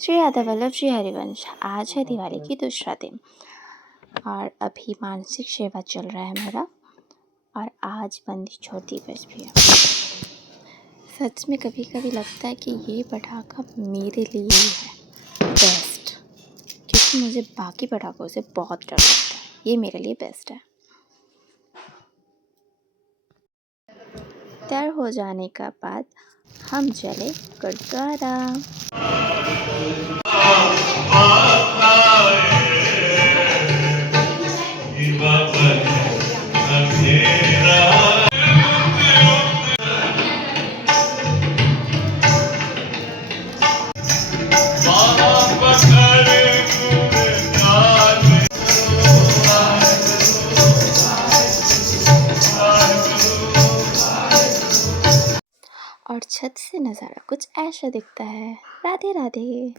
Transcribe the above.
श्री राधा वल्लभ श्री हरिवंश। आज है दिवाली की दूसरा दिन और अभी मानसिक सेवा चल रहा है मेरा। और आज बंदी छोड़ दिवस भी है। सच में कभी कभी लगता है कि ये पटाखा मेरे लिए ही है बेस्ट, क्योंकि मुझे बाकी पटाखों से बहुत डर लगता है। ये मेरे लिए बेस्ट है। तैयार हो जाने का बाद हम चले गुरुद्वारा। और छत से नज़ारा कुछ ऐसा दिखता है। राधे राधे।